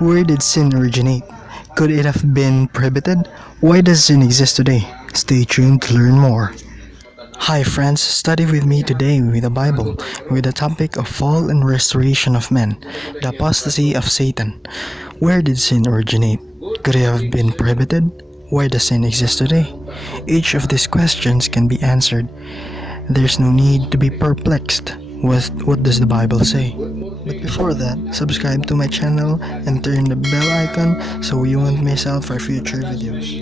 Where did sin originate? Could it have been prohibited? Why does sin exist today? Stay tuned to learn more. Hi friends, study with me today with the Bible, with the topic of fall and restoration of men, the apostasy of Satan. Where did sin originate? Could it have been prohibited? Why does sin exist today? Each of these questions can be answered. There's no need to be perplexed. What does the Bible say? But before that, subscribe to my channel and turn the bell icon so you won't miss out for future videos.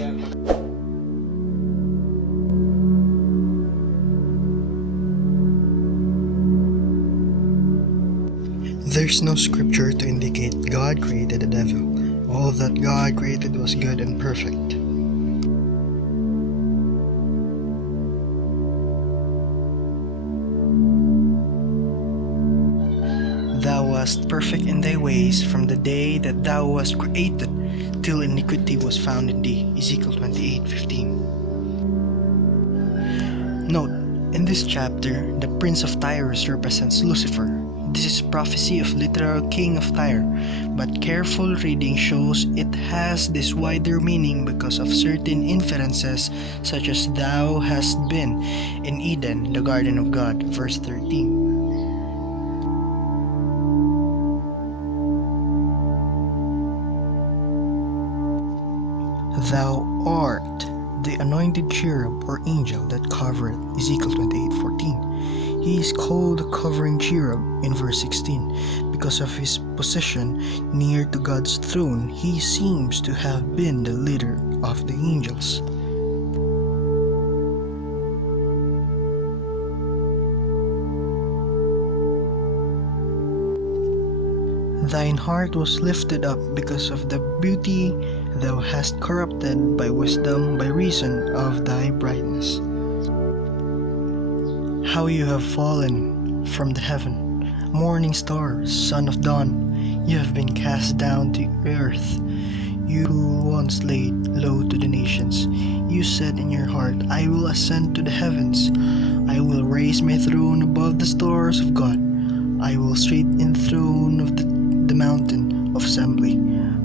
There's no scripture to indicate God created the devil. All that God created was good and perfect. Thou wast perfect in thy ways from the day that thou wast created, till iniquity was found in thee. Ezekiel 28:15. Note, in this chapter, the prince of Tyrus represents Lucifer. This is prophecy of literal king of Tyre, but careful reading shows it has this wider meaning because of certain inferences such as thou hast been in Eden, the garden of God, verse 13. Thou art the anointed cherub or angel that covereth, Ezekiel 28:14. He is called the covering cherub in verse 16 because of his position near to God's throne. He seems to have been the leader of the angels. Thine heart was lifted up because of the beauty thou hast corrupted by wisdom by reason of thy brightness. How you have fallen from the heaven, morning star, son of dawn, you have been cast down to earth. You who once laid low to the nations, you said in your heart, I will ascend to the heavens. I will raise my throne above the stars of God. I will straight in the throne of the mountain of assembly.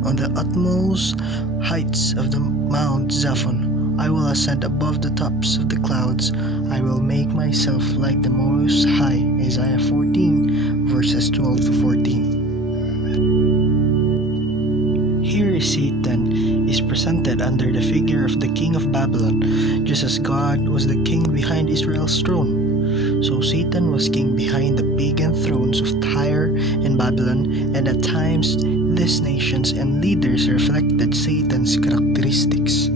On the utmost heights of the Mount Zaphon, I will ascend above the tops of the clouds. I will make myself like the Most High. Isaiah 14 verses 12 to 14. Here Satan is presented under the figure of the king of Babylon, just as God was the king behind Israel's throne. So Satan was king behind the pagan thrones of Tyre and Babylon, and at times these nations and leaders reflected Satan's characteristics.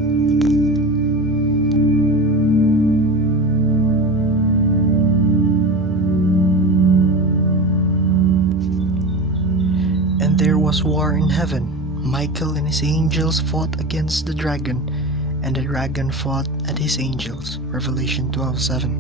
And there was war in heaven. Michael and his angels fought against the dragon, and the dragon fought at his angels. Revelation 12:7.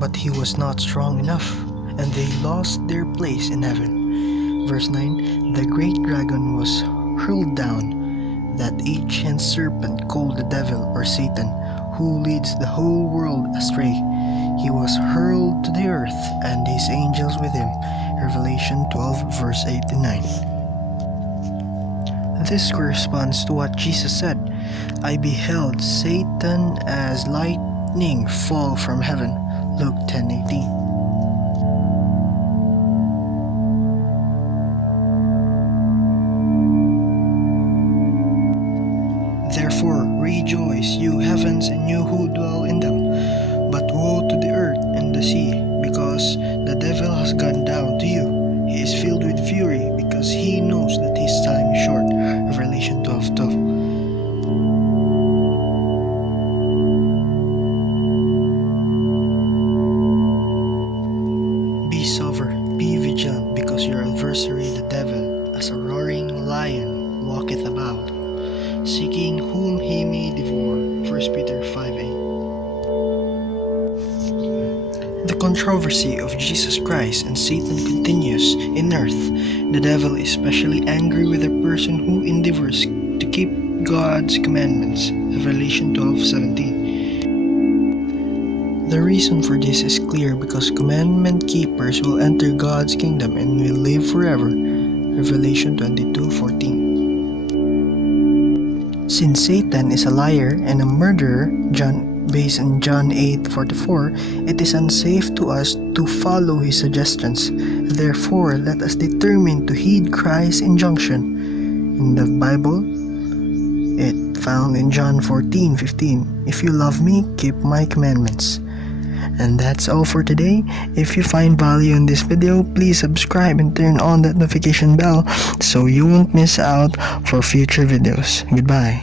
But he was not strong enough, and they lost their place in heaven. Verse 9, the great dragon was hurled down, that ancient serpent called the devil or Satan, who leads the whole world astray. He was hurled to the earth, and his angels with him. Revelation 12 verse 8 to 9. This corresponds to what Jesus said, I beheld Satan as lightning fall from heaven. Luke 10:18. Therefore rejoice, you heavens, and you who dwell in them. But woe to the earth and the sea, because the devil has gone down to you. He is filled with fury, because he knows that his time is short. Revelation 12:12. Be sober, be vigilant, because your adversary the devil, as a roaring lion, walketh about, seeking whom he may devour. 1 Peter 5:8. The controversy of Jesus Christ and Satan continues in earth. The devil is especially angry with a person who endeavors to keep God's commandments. Revelation 12:17. The reason for this is clear because commandment keepers will enter God's kingdom and will live forever. Revelation 22:14. Since Satan is a liar and a murderer, based on John 8:44, it is unsafe to us to follow his suggestions. Therefore, let us determine to heed Christ's injunction. In the Bible, it found in John 14:15, "If you love me, keep my commandments." And that's all for today. If you find value in this video, please subscribe and turn on that notification bell so you won't miss out for future videos. Goodbye.